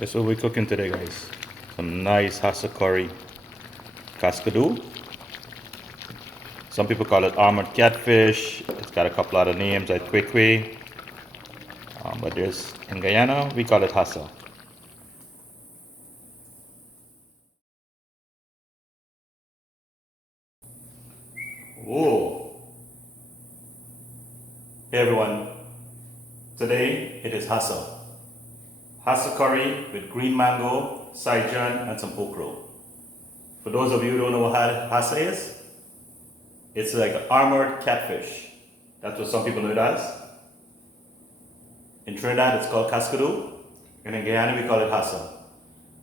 That's what we're cooking today, guys. Some nice Hassa curry Cascudoo. Some people call it armored catfish. It's got a couple other names like kwikwi. But there's, in Guyana, we call it Hassa. Whoa! Hey everyone. Today it is Hassa. Hassa curry with green mango, SAIJAN, and some OCHRO. For those of you who don't know what Hassa is, it's like an armored catfish. That's what some people know it as. In Trinidad, it's called Cascudoo, and in Guyana, we call it Hassa.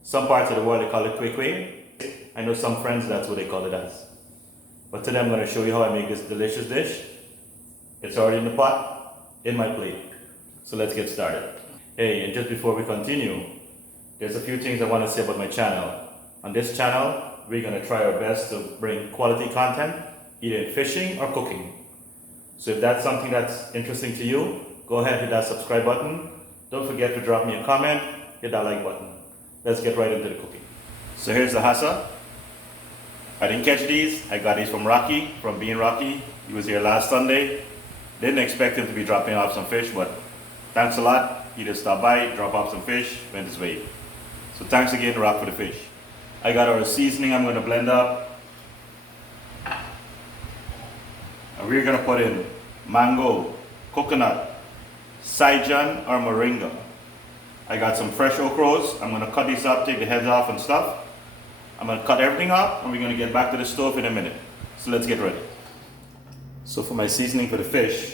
Some parts of the world, they call it kwikwi. I know some friends, that's what they call it as. But today, I'm going to show you how I make this delicious dish. It's already in the pot, in my plate. So let's get started. Hey, and just before we continue, there's a few things I want to say about my channel. On this channel, we're going to try our best to bring quality content, either in fishing or cooking. So if that's something that's interesting to you, go ahead and hit that subscribe button. Don't forget to drop me a comment, hit that like button. Let's get right into the cooking. So here's the Hassa. I didn't catch these. I got these from Rocky, from Being Rocky. He was here last Sunday. Didn't expect him to be dropping off some fish, but thanks a lot. He just stopped by, drop off some fish, went his way. So thanks again, Rock, for the fish. I got our seasoning I'm going to blend up. And we're going to put in mango, coconut, SAIJAN or MORINGA. I got some fresh okros. I'm going to cut these up, take the heads off and stuff. I'm going to cut everything up and we're going to get back to the stove in a minute. So let's get ready. So for my seasoning for the fish,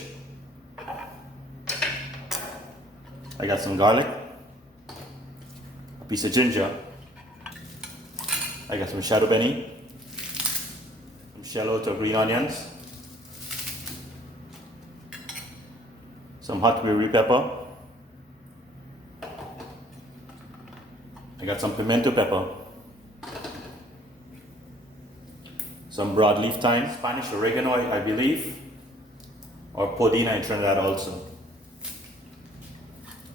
I got some garlic, a piece of ginger, I got some SHADO BENI, some shallot or green onions, some hot curry pepper, I got some pimiento pepper, some broadleaf thyme, Spanish oregano I believe, or podina in Trinidad also.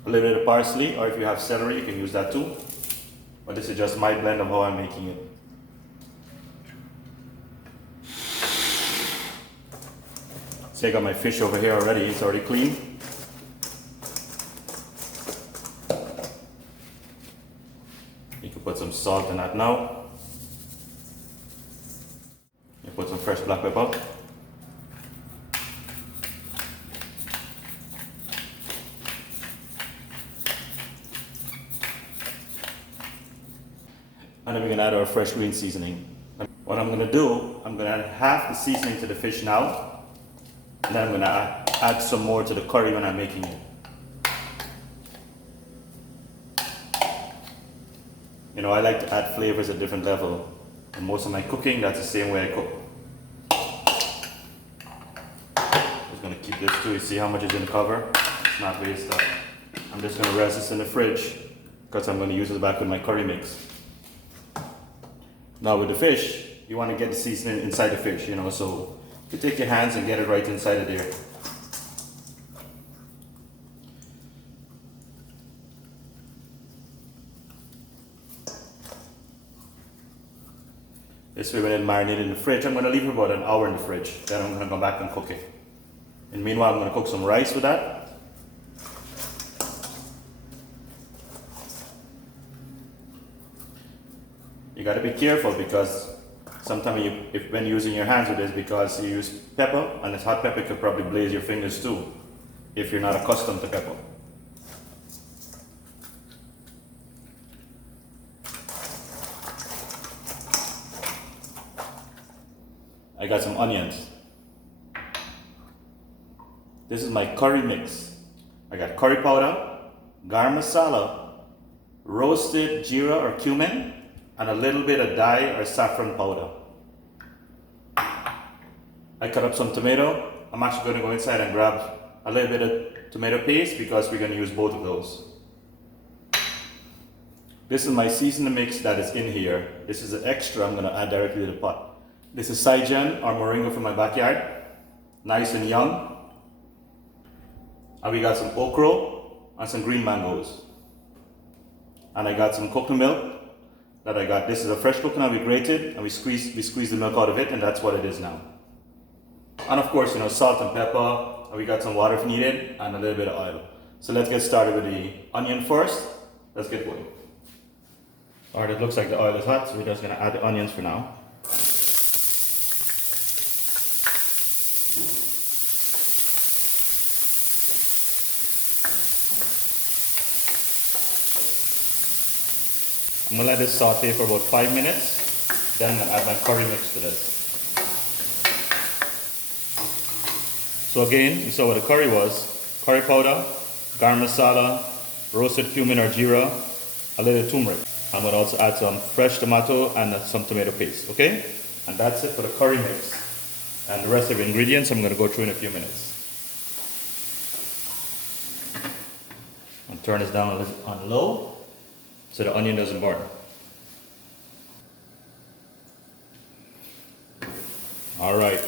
A little bit of parsley, or if you have celery, you can use that too. But this is just my blend of how I'm making it. So I got my fish over here already, it's already clean. You can put some salt in that now. You put some fresh black pepper. And then we're going to add our fresh green seasoning. What I'm going to do, I'm going to add half the seasoning to the fish now. And then I'm going to add some more to the curry when I'm making it. You know, I like to add flavors at different level. And most of my cooking, that's the same way I cook. Just going to keep this too. You see how much is in the cover? It's not wasted. I'm just going to rest this in the fridge because I'm going to use it back with my curry mix. Now with the fish, you want to get the seasoning inside the fish, you know, so you take your hands and get it right inside of there. This way when it marinated in the fridge, I'm going to leave it about an hour in the fridge. Then I'm going to go back and cook it. And meanwhile, I'm going to cook some rice with that. You got to be careful because sometimes when you're using your hands with this, because you use pepper and this hot pepper could probably blaze your fingers too if you're not accustomed to pepper. I got some onions. This is my curry mix. I got curry powder, garam masala, roasted GEERA or cumin, and a little bit of dye or saffron powder. I cut up some tomato. I'm actually going to go inside and grab a little bit of tomato paste because we're going to use both of those. This is my seasoning mix that is in here. This is an extra I'm going to add directly to the pot. This is SAIJAN or moringa from my backyard. Nice and young. And we got some okra and some green mangoes. and I got some coconut milk that I got. This is a fresh coconut we grated and we squeezed the milk out of it, and that's what it is now. And of course, you know, salt and pepper, and we got some water if needed, and a little bit of oil. So let's get started with the onion first. Let's get going. All right, it looks like the oil is hot, so we're just gonna add the onions for now. I'm gonna let this saute for about 5 minutes, then I'm gonna add my curry mix to this. So again, you saw what the curry was: curry powder, garam masala, roasted cumin or GEERA, a little turmeric. I'm gonna also add some fresh tomato and some tomato paste, okay? And that's it for the curry mix. And the rest of the ingredients I'm gonna go through in a few minutes. And turn this down a little on low so the onion doesn't burn. All right.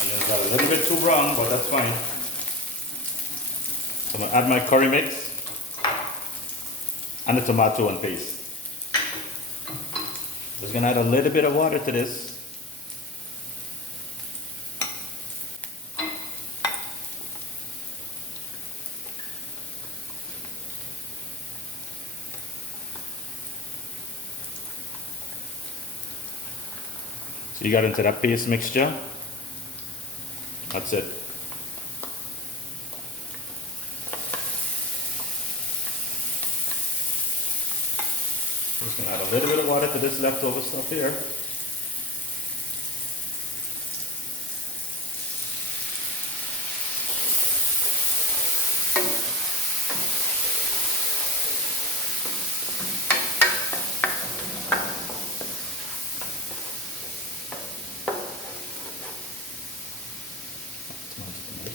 Onions got a little bit too brown, but that's fine. So I'm gonna add my curry mix and the tomato and paste. Just gonna add a little bit of water to this. So you got into that paste mixture. That's it. Just gonna add a little bit of water to this leftover stuff here.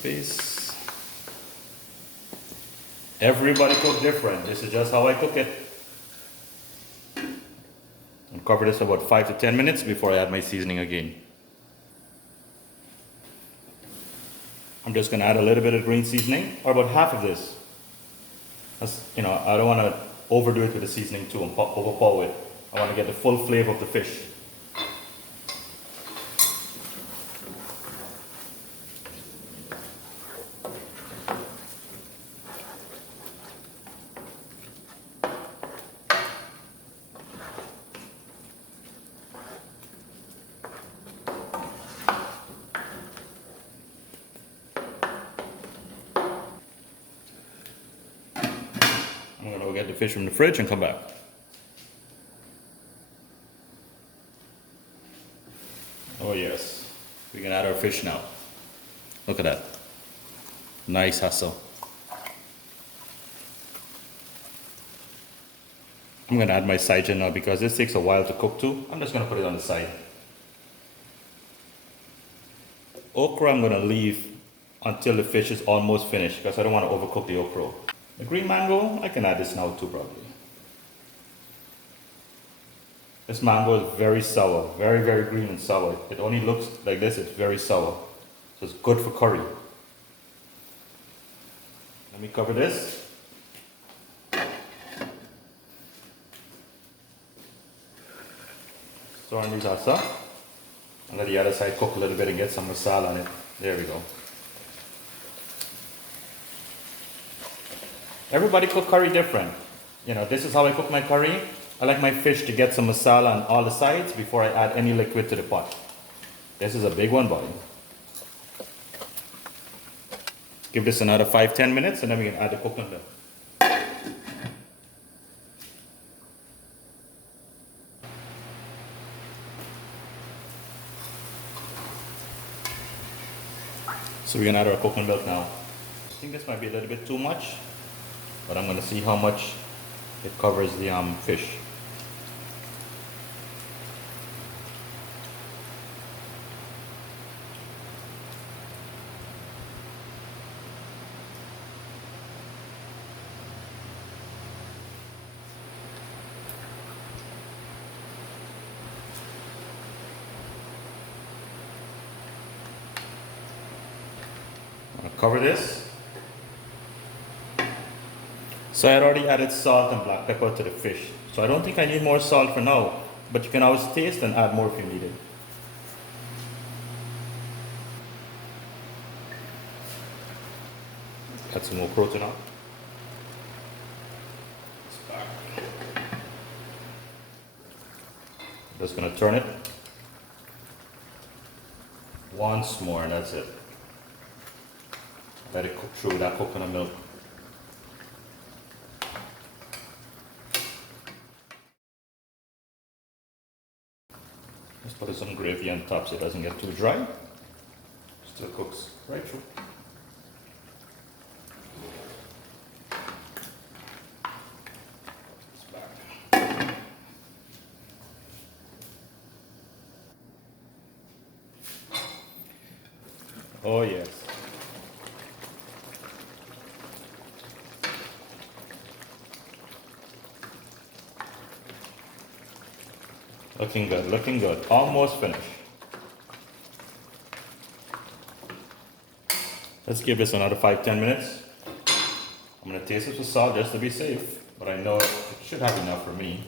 Paste. Everybody cook different. This is just how I cook it. And cover this for about 5 to 10 minutes before I add my seasoning again. I'm just going to add a little bit of green seasoning, or about half of this. That's, you know, I don't want to overdo it with the seasoning too and overpower it. I want to get the full flavor of the fish. I'm going to go get the fish from the fridge and come back. Oh yes, we can add our fish now. Look at that. Nice hustle. I'm going to add my SAIJAN now because this takes a while to cook too. I'm just going to put it on the side. Okra I'm going to leave until the fish is almost finished because I don't want to overcook the okra. The green mango, I can add this now too probably. This mango is very sour, very, very green and sour. It only looks like this, it's very sour. So it's good for curry. Let me cover this. Throw in these hassa. And let the other side cook a little bit and get some masala on it. There we go. Everybody cook curry different. You know, this is how I cook my curry. I like my fish to get some masala on all the sides before I add any liquid to the pot. This is a big one, buddy. Give this another 5-10 minutes and then we can add the coconut milk. So we're gonna add our coconut milk now. I think this might be a little bit too much, but I'm gonna see how much it covers the fish. I'm gonna cover this. So I had already added salt and black pepper to the fish. So I don't think I need more salt for now, but you can always taste and add more if you need it. Add some more protein on. Just gonna turn it once more and that's it. Let it cook through that coconut milk. Just put some gravy on top so it doesn't get too dry. Still cooks right through. Oh yes. Looking good, looking good. Almost finished. Let's give this another 5-10 minutes. I'm gonna taste it with salt just to be safe, but I know it should have enough for me.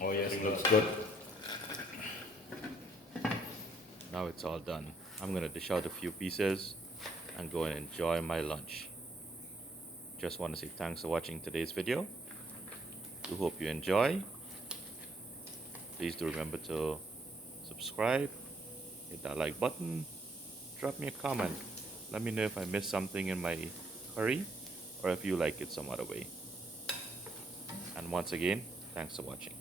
Oh yes, it looks good. Now it's all done. I'm gonna dish out a few pieces and go and enjoy my lunch. Just want to say thanks for watching today's video. We hope you enjoy. Please do remember to subscribe, hit that like button, drop me a comment. Let me know if I missed something in my curry or if you like it some other way. And once again, thanks for watching.